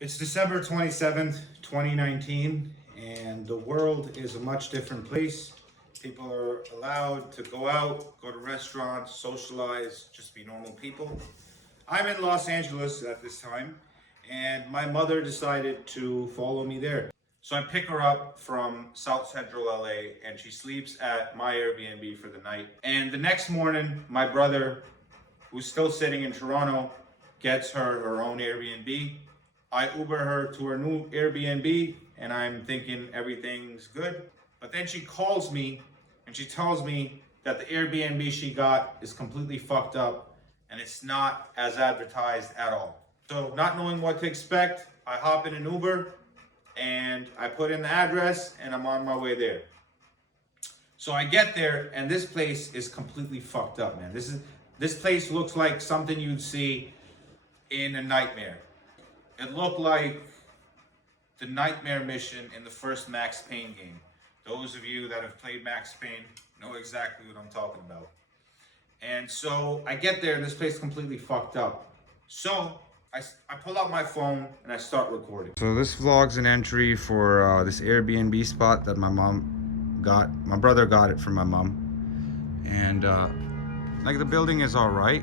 It's December 27th, 2019, and the world is a much different place. People are allowed to go out, go to restaurants, socialize, just be normal people. I'm in Los Angeles at this time, and my mother decided to follow me there. So I pick her up from South Central LA, and she sleeps at my Airbnb for the night. And the next morning, my brother, who's still sitting in Toronto, gets her own Airbnb. I Uber her to her new Airbnb, and I'm thinking everything's good. But then she calls me and she tells me that the Airbnb she got is completely fucked up and it's not as advertised at all. So, not knowing what to expect, I hop in an Uber and I put in the address and I'm on my way there. So I get there and this place is completely fucked up, man. This place looks like something you'd see in a nightmare. It looked like the nightmare mission in the first Max Payne game. Those of you that have played Max Payne know exactly what I'm talking about. And so I get there and this place is completely fucked up. So I pull out my phone and I start recording. So this vlog's an entry for this Airbnb spot that my mom got. My brother got it from my mom. And like the building is all right.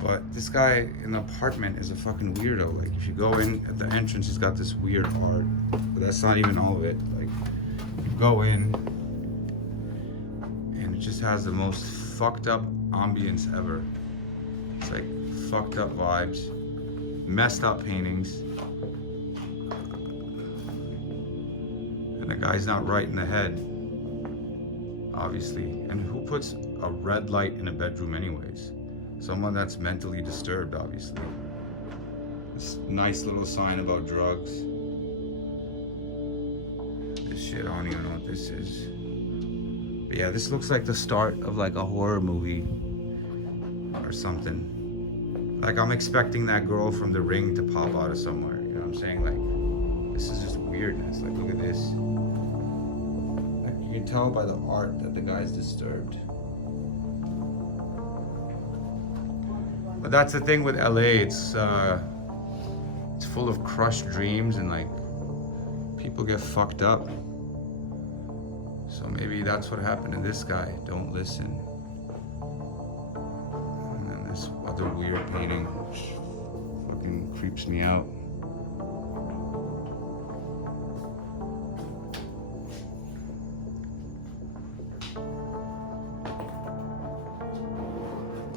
But this guy in the apartment is a fucking weirdo. Like, if you go in at the entrance, he's got this weird art. But that's not even all of it. Like, you go in, and it just has the most fucked up ambience ever. It's like fucked up vibes, messed up paintings. And the guy's not right in the head, obviously. And who puts a red light in a bedroom anyways? Someone that's mentally disturbed, obviously. This nice little sign about drugs. This shit, I don't even know what this is. But yeah, this looks like the start of like a horror movie or something. Like, I'm expecting that girl from The Ring to pop out of somewhere. You know what I'm saying? Like, this is just weirdness. Like, look at this. Like, you can tell by the art that the guy's disturbed. But that's the thing with LA, it's full of crushed dreams and like people get fucked up. So maybe that's what happened to this guy. Don't listen. And then this other weird painting which fucking creeps me out.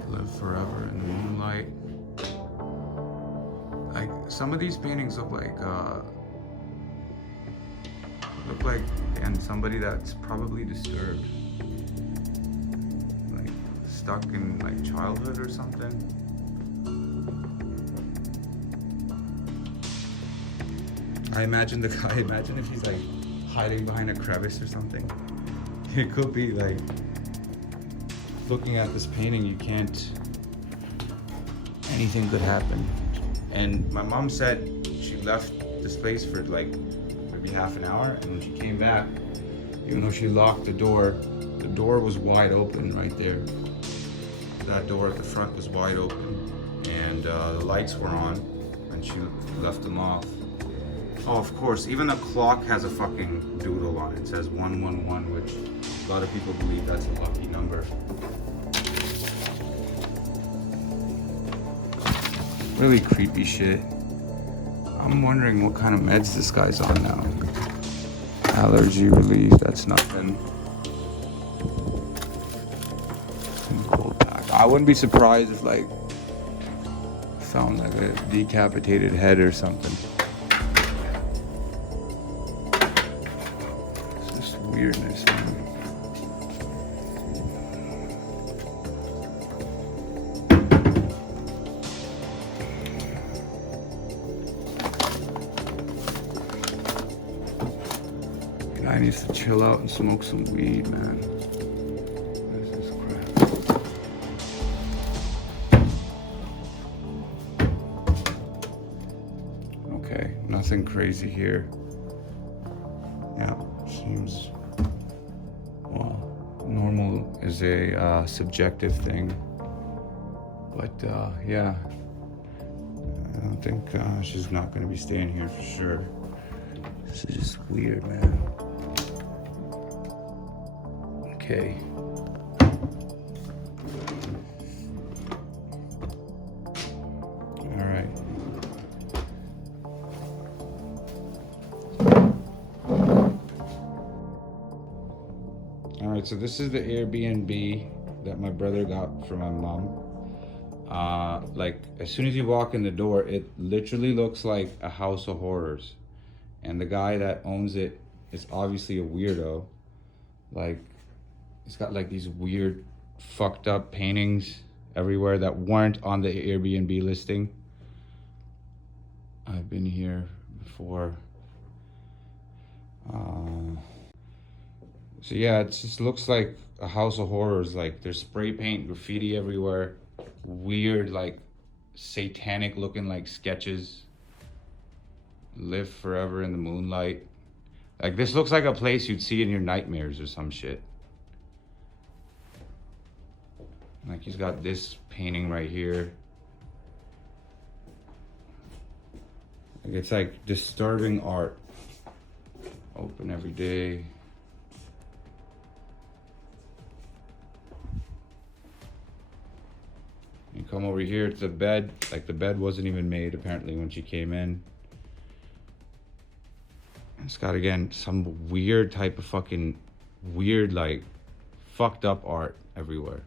Live forever in the moonlight. Like, some of these paintings look like and somebody that's probably disturbed, like stuck in like childhood or something. I imagine the guy. Imagine if he's like hiding behind a crevice or something. It could be like, looking at this painting, you can't, anything could happen. And my mom said she left this place for like maybe half an hour, and when she came back, even though she locked the door was wide open right there. That door at the front was wide open, and the lights were on, and she left them off. Oh, of course, even the clock has a fucking doodle on it. It says 111, which a lot of people believe that's a lucky number. Really creepy shit. I'm wondering what kind of meds this guy's on now. Allergy relief, that's nothing. And cold pack. I wouldn't be surprised if like found like a decapitated head or something. It's just weirdness, man. I need to chill out and smoke some weed, man. This is crap. Okay, nothing crazy here. Yeah, seems, well, normal is a subjective thing. But yeah, think she's not gonna be staying here for sure. This is just weird, man. Okay. All right. All right, so this is the Airbnb that my brother got from my mom. Like, as soon as you walk in the door, it literally looks like a house of horrors. And the guy that owns it is obviously a weirdo. Like, he's got like these weird, fucked up paintings everywhere that weren't on the Airbnb listing. I've been here before. So yeah, it just looks like a house of horrors. Like, there's spray paint, graffiti everywhere. Weird, like, satanic looking like sketches. Live forever in the moonlight. Like, this looks like a place you'd see in your nightmares or some shit. Like, he's got this painting right here. Like, it's like disturbing art. Open every day. You come over here to the bed. Like, the bed wasn't even made apparently when she came in. It's got, again, some weird type of fucking weird, like, fucked up art everywhere.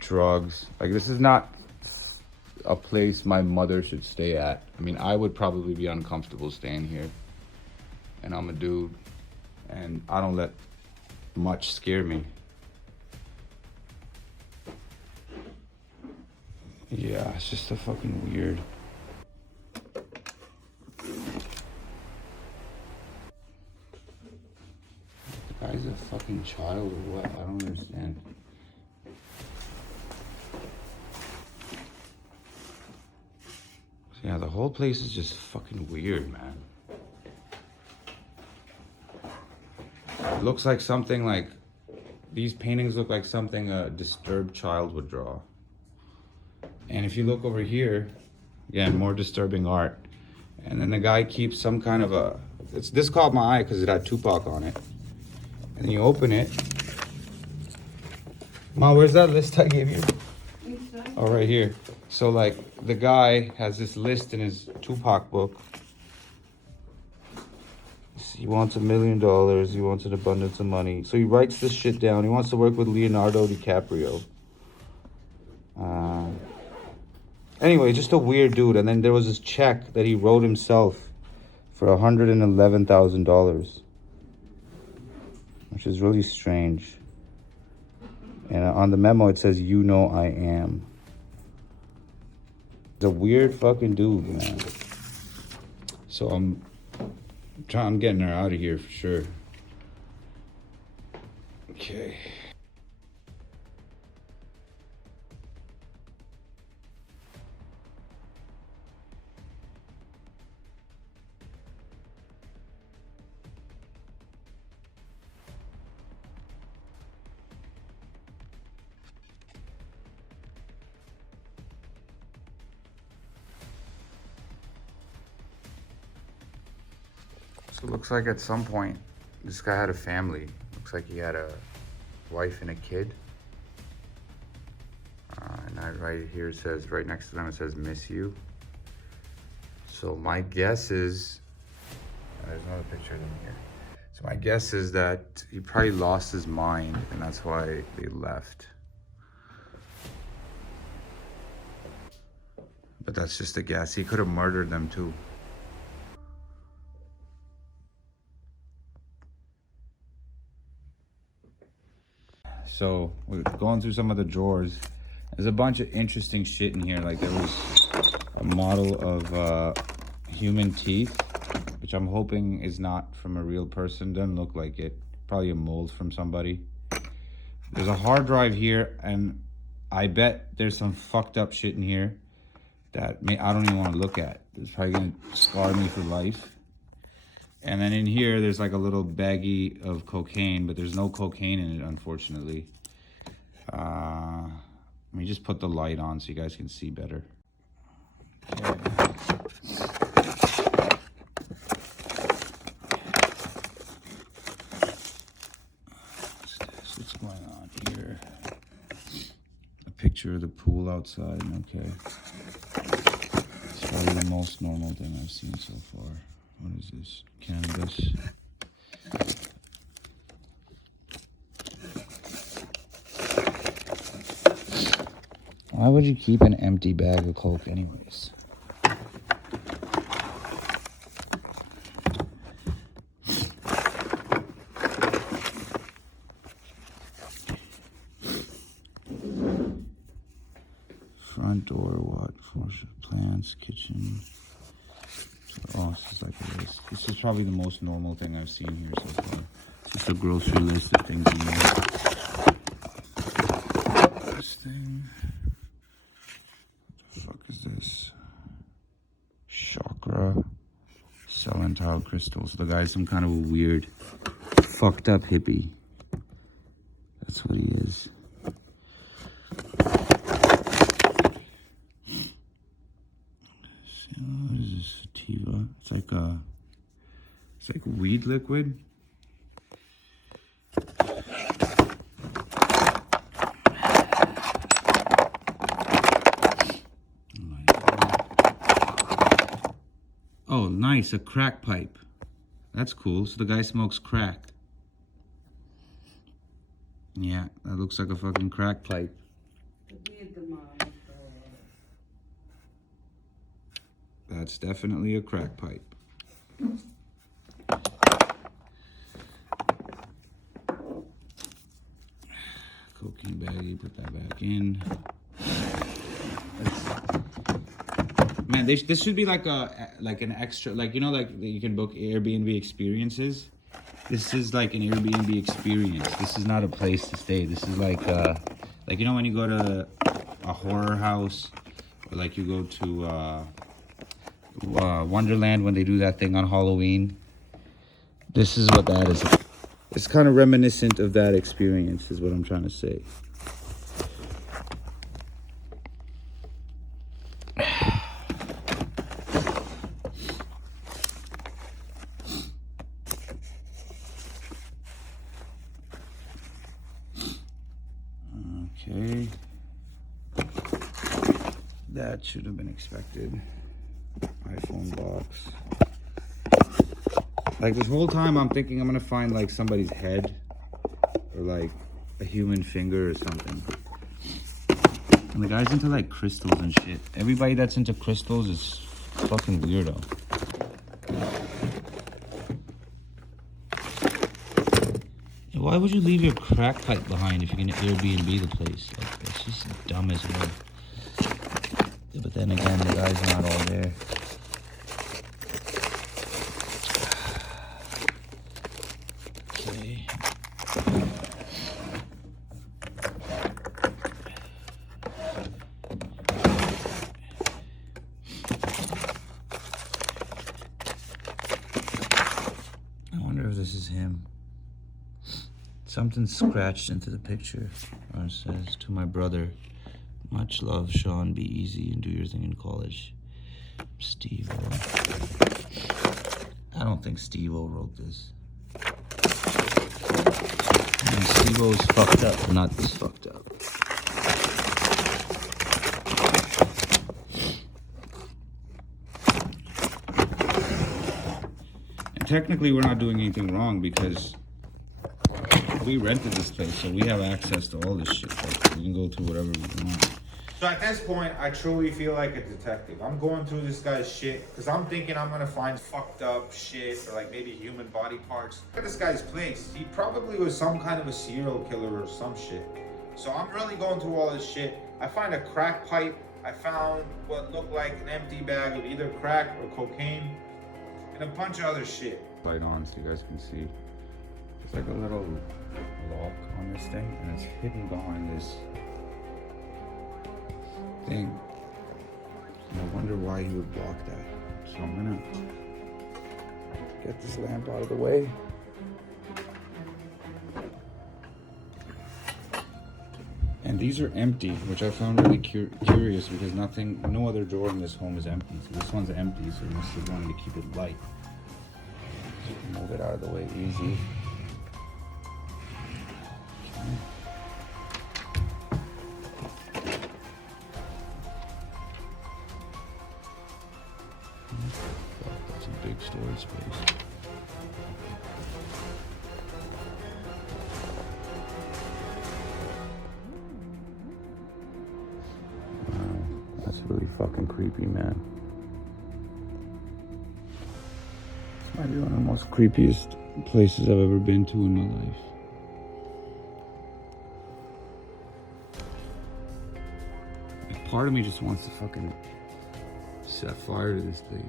Drugs. Like, this is not a place my mother should stay at. I mean, I would probably be uncomfortable staying here. And I'm a dude. And I don't let much scare me. Yeah, it's just a fucking weird. The guy's a fucking child or what? I don't understand. Yeah, the whole place is just fucking weird, man. It looks like something like, these paintings look like something a disturbed child would draw. And if you look over here, again, more disturbing art. And then the guy keeps some kind of a, this caught my eye because it had Tupac on it. And then you open it. Mom, where's that list I gave you? Oh, right here. So, like, the guy has this list in his Tupac book. He wants $1 million. He wants an abundance of money. So he writes this shit down. He wants to work with Leonardo DiCaprio. Anyway, just a weird dude. And then there was this check that he wrote himself for $111,000, which is really strange. And on the memo, it says, "You know I am." It's a weird fucking dude, man. So I'm getting her out of here for sure. Okay. So it looks like at some point, this guy had a family. Looks like he had a wife and a kid. And right here it says, right next to them, it says, "Miss you." So my guess is, there's another picture of them here. So my guess is that he probably lost his mind and that's why they left. But that's just a guess. He could have murdered them too. So we're going through some of the drawers. There's a bunch of interesting shit in here. Like, there was a model of human teeth, which I'm hoping is not from a real person. Doesn't look like it. Probably a mold from somebody. There's a hard drive here, and I bet there's some fucked up shit in here that I don't even want to look at. It's probably gonna scar me for life. And then in here, there's like a little baggie of cocaine, but there's no cocaine in it, unfortunately. Let me just put the light on so you guys can see better. Okay. What's going on here? A picture of the pool outside. Okay. It's probably the most normal thing I've seen so far. What is this? Cannabis. Why would you keep an empty bag of coke anyways? Front door, what? Plants, kitchen. Oh, this is like a list. This is probably the most normal thing I've seen here so far. It's just a grocery list of things you need. This thing. What the fuck is this? Chakra. Selling tile crystals. The guy's some kind of a weird, fucked up hippie. That's what he is. What is this? Sativa. It's like weed liquid. Oh, nice, a crack pipe. That's cool. So the guy smokes crack. Yeah, that looks like a fucking crack pipe. That's definitely a crack pipe. Cocaine baggie, put that back in. Man, this should be like an extra, like, you know, like you can book Airbnb experiences. This is like an Airbnb experience. This is not a place to stay. This is like you know when you go to a horror house, or like you go to Wonderland when they do that thing on Halloween. This is what that is. It's kind of reminiscent of that experience, is what I'm trying to say. Okay. That should have been expected. iPhone box. Like this whole time I'm thinking I'm gonna find like somebody's head or like a human finger or something. And the guy's into like crystals and shit. Everybody that's into crystals is fucking weirdo. Why would you leave your crack pipe behind if you're gonna Airbnb the place? Like, that's just dumb as well. Yeah, but then again, the guy's not all there. Okay. I wonder if this is him. Something scratched into the picture. Or it says, to my brother, much love, Sean, be easy and do your thing in college. Steve-O. I don't think Steve-O wrote this. And Steve-O is fucked up, but not this fucked up. And technically we're not doing anything wrong because we rented this place, so we have access to all this shit. Like, we can go through whatever we want. So at this point, I truly feel like a detective. I'm going through this guy's shit because I'm thinking I'm gonna find fucked up shit or like maybe human body parts. Look at this guy's place. He probably was some kind of a serial killer or some shit. So I'm really going through all this shit. I find a crack pipe. I found what looked like an empty bag of either crack or cocaine and a bunch of other shit. Light on so you guys can see. There's like a little lock on this thing, and it's hidden behind this thing. And I wonder why he would block that. So I'm gonna Get this lamp out of the way. And these are empty, which I found really curious because no other drawer in this home is empty. So this one's empty, so we must have wanted to keep it light. So move it out of the way easy. That's a big storage space. That's really fucking creepy, man. This might be one of the most creepiest places I've ever been to in my life. Like, part of me just wants to fucking set fire to this place.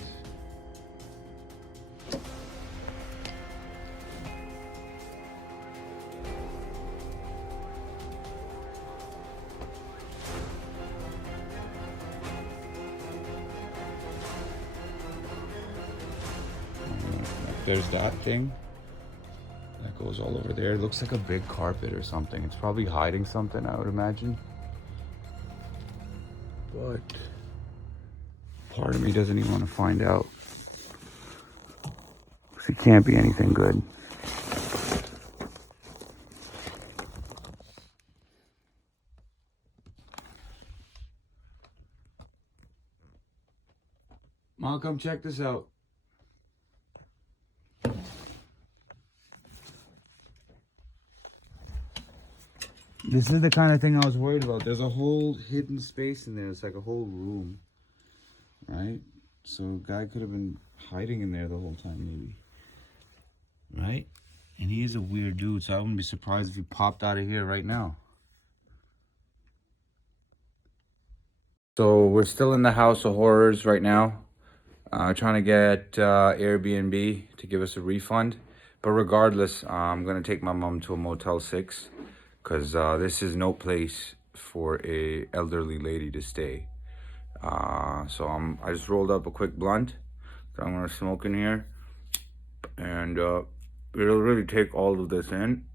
There's that thing that goes all over there. It looks like a big carpet or something. It's probably hiding something, I would imagine. But part of me doesn't even want to find out. 'Cause it can't be anything good. Mom, come check this out. This is the kind of thing I was worried about. There's a whole hidden space in there. It's like a whole room, right? So a guy could have been hiding in there the whole time, maybe. Right? And he is a weird dude, so I wouldn't be surprised if he popped out of here right now. So we're still in the House of Horrors right now. Trying to get Airbnb to give us a refund. But regardless, I'm going to take my mom to a Motel 6. Because this is no place for a elderly lady to stay. So I just rolled up a quick blunt that I'm gonna smoke in here, and it'll really take all of this in.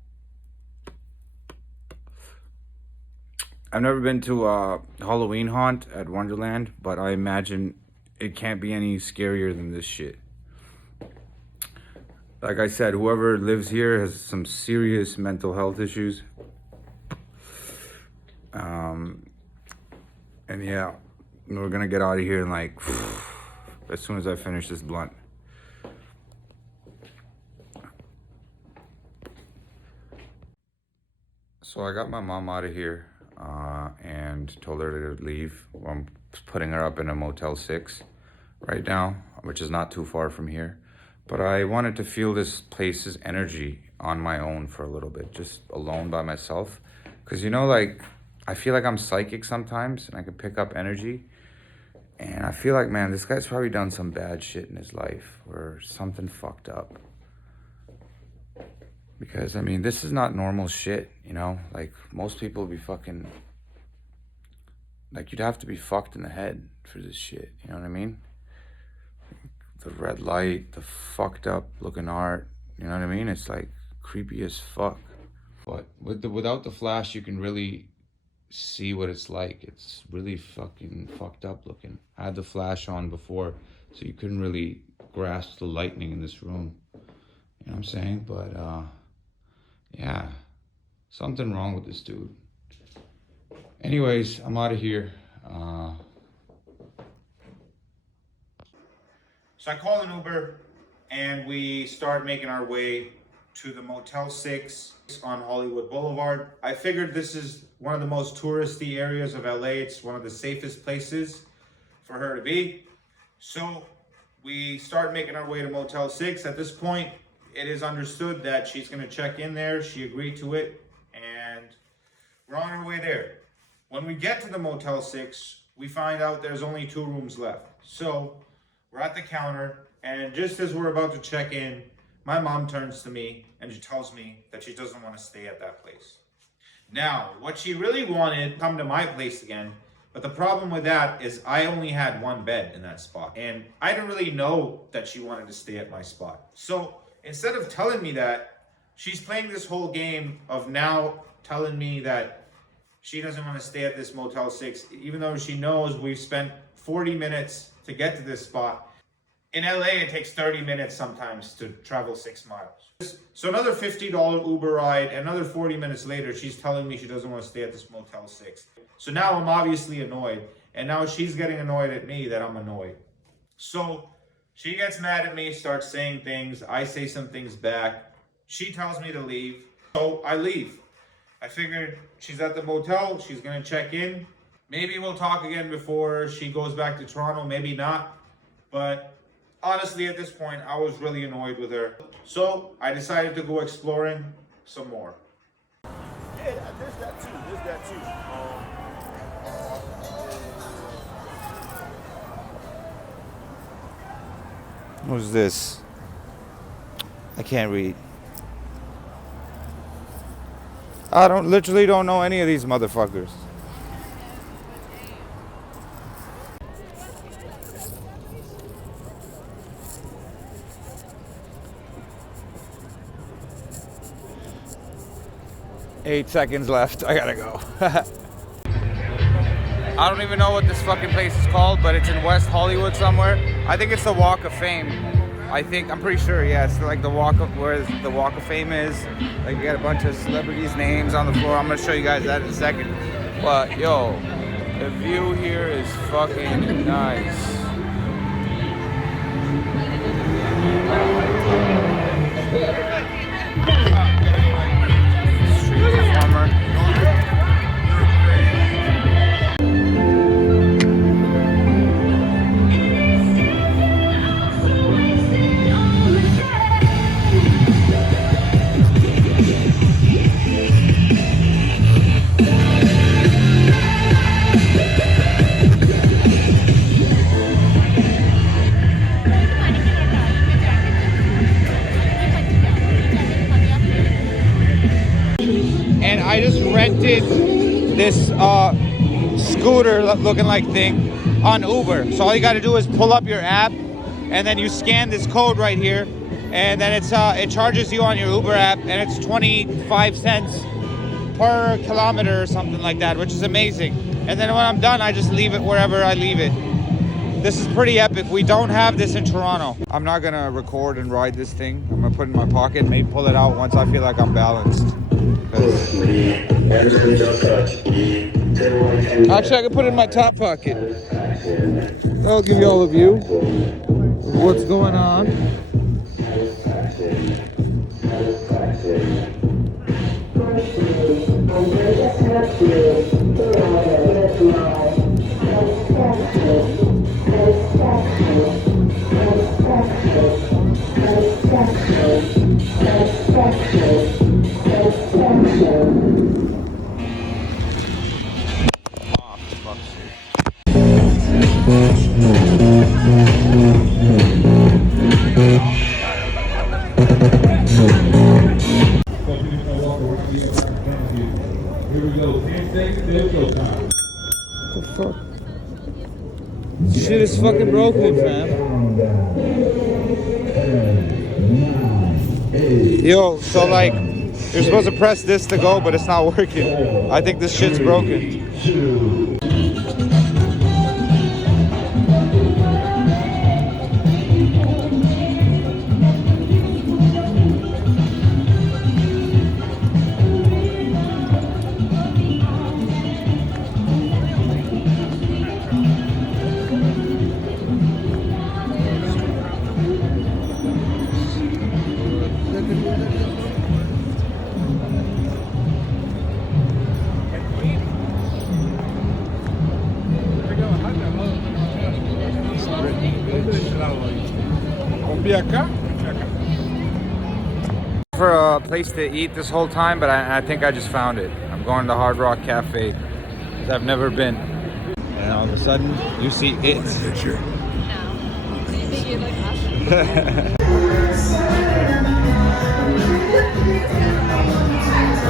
I've never been to a Halloween haunt at Wonderland, but I imagine it can't be any scarier than this shit. Like I said, whoever lives here has some serious mental health issues. And yeah, we're gonna get out of here in like as soon as I finish this blunt. So I got my mom out of here and told her to leave. I'm putting her up in a Motel 6 right now, which is not too far from here. But I wanted to feel this place's energy on my own for a little bit, just alone by myself. Because, you know, like, I feel like I'm psychic sometimes and I can pick up energy. And I feel like, man, this guy's probably done some bad shit in his life or something fucked up. Because, I mean, this is not normal shit, you know? Like, most people would be fucking... Like, you'd have to be fucked in the head for this shit, you know what I mean? The red light, the fucked up looking art, you know what I mean? It's, like, creepy as fuck. But without the flash, you can really see what it's like. It's really fucking fucked up looking. I had the flash on before, so you couldn't really grasp the lightning in this room. You know what I'm saying? But, yeah, something wrong with this dude. Anyways, I'm out of here. So I call an Uber and we start making our way to the Motel 6 on Hollywood Boulevard. I figured this is one of the most touristy areas of LA. It's one of the safest places for her to be. So we start making our way to Motel 6. At this point, it is understood that she's gonna check in there. She agreed to it and we're on our way there. When we get to the Motel 6, we find out there's only 2 rooms left. So we're at the counter, and just as we're about to check in, my mom turns to me and she tells me that she doesn't want to stay at that place. Now, what she really wanted to come to my place again But the problem with that is I only had one bed in that spot. And I didn't really know that she wanted to stay at my spot. So instead of telling me that, she's playing this whole game of now telling me that she doesn't want to stay at this Motel 6, even though she knows we've spent 40 minutes to get to this spot. In LA, it takes 30 minutes sometimes to travel 6 miles. So another $50 Uber ride, another 40 minutes later, she's telling me she doesn't want to stay at this Motel 6. So now I'm obviously annoyed, and now she's getting annoyed at me that I'm annoyed. So she gets mad at me, starts saying things, I say some things back. She tells me to leave, so I leave. I figured she's at the motel, she's gonna check in. Maybe we'll talk again before she goes back to Toronto, maybe not. But honestly, at this point, I was really annoyed with her. So I decided to go exploring some more. Yeah, there's that too. Who's this? I can't read. I literally don't know any of these motherfuckers. Eight seconds left. I gotta go. I don't even know what this fucking place is called, but it's in West Hollywood somewhere. I think it's the Walk of Fame. I'm pretty sure, yeah, it's like where the Walk of Fame is. Like, you got a bunch of celebrities' names on the floor. I'm gonna show you guys that in a second. But yo, the view here is fucking nice. Street performer. And I just rented this scooter looking like thing on Uber. So all you gotta do is pull up your app and then you scan this code right here, and then it charges you on your Uber app, and it's 25 cents per kilometer or something like that, which is amazing. And then when I'm done, I just leave it wherever I leave it. This is pretty epic. We don't have this in Toronto. I'm not gonna record and ride this thing. I'm gonna put it in my pocket, maybe pull it out once I feel like I'm balanced. Actually, I can put it in my top pocket. That'll give you all a view of what's going on. Shit is fucking broken, fam. Yo, so like, you're supposed to press this to go, but it's not working. I think this shit's broken. For a place to eat this whole time, but I think I just found it. I'm going to Hard Rock Cafe, because I've never been. And all of a sudden, you see it. Picture.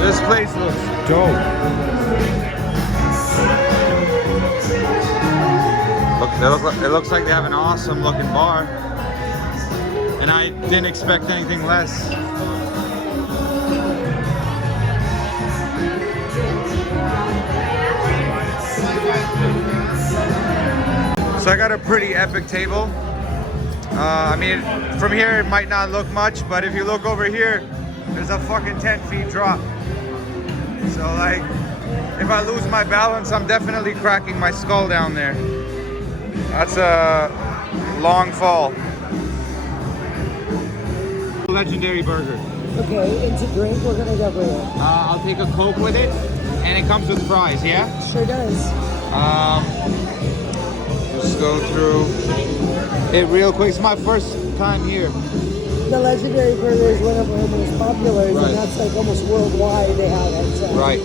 This place looks dope. It looks like they have an awesome looking bar. And I didn't expect anything less. So I got a pretty epic table. I mean, from here it might not look much, but if you look over here, there's a fucking 10 feet drop. So like, if I lose my balance, I'm definitely cracking my skull down there. That's a long fall. Legendary burger. Okay, and to drink, we're gonna go with it. I'll take a Coke with it, and it comes with fries, yeah? Sure does. Just go through it real quick. It's my first time here. The legendary burger is one of our most popular, Right. and that's like almost worldwide they have it. So. Right.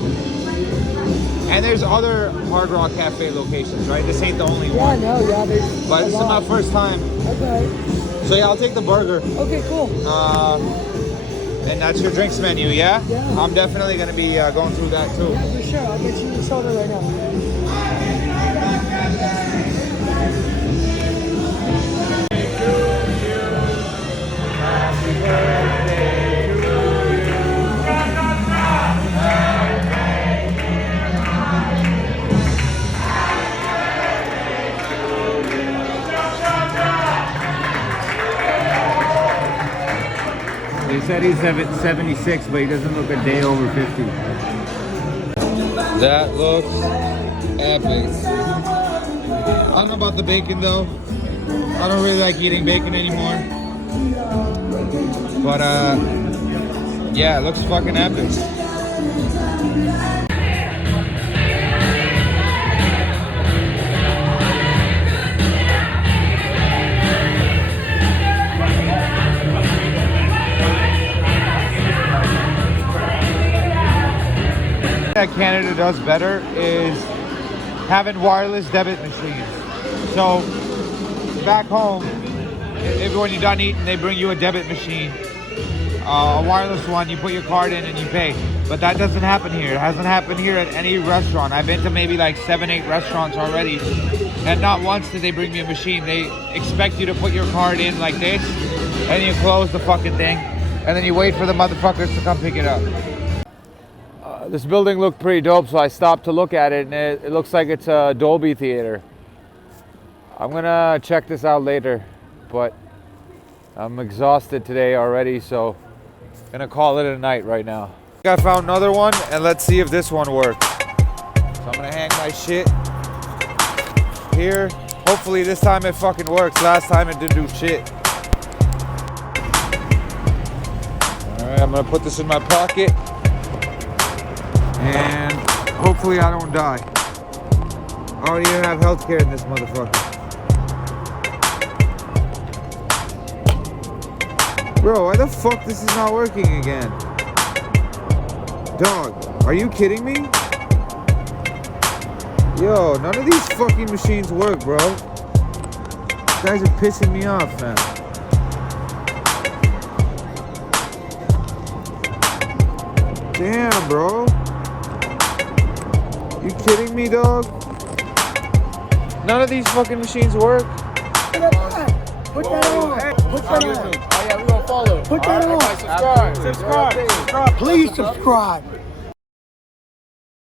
And there's other Hard Rock Cafe locations, right? This ain't the only Yeah, one. no, yeah, there's But a this is my lot. first time. Okay. So yeah, I'll take the burger. Okay, cool. And that's your drinks menu, yeah? Yeah. I'm definitely gonna be going through that too. Yeah, for sure. I'll get you the soda right now. They said he's 76, but he doesn't look a day over 50. That looks epic. I don't know about the bacon though. I don't really like eating bacon anymore. But yeah, it looks fucking epic. That Canada does better is having wireless debit machines. So back home, when you're done eating, they bring you a debit machine, a wireless one. You put your card in and you pay. But that doesn't happen here. It hasn't happened here at any restaurant. I've been to maybe like 7-8 restaurants already, and not once did they bring me a machine. They expect you to put your card in like this, and you close the fucking thing, and then you wait for the motherfuckers to come pick it up. This building looked pretty dope, so I stopped to look at it, and it looks like it's a Dolby theater. I'm gonna check this out later, but I'm exhausted today already, so gonna call it a night right now. I found another one, and let's see if this one works. So I'm gonna hang my shit here. Hopefully this time it fucking works. Last time it didn't do shit. Alright, I'm gonna put this in my pocket. And hopefully I don't die. I don't even have healthcare in this motherfucker. Bro, why the fuck this is not working again? Dog, are you kidding me? Yo, none of these fucking machines work, bro. These guys are pissing me off, man. Damn, bro. You kidding me, dog? None of these fucking machines work. Put that on. Put that on. Put that on. Oh yeah, we gonna follow. Put that on. Subscribe. Please subscribe.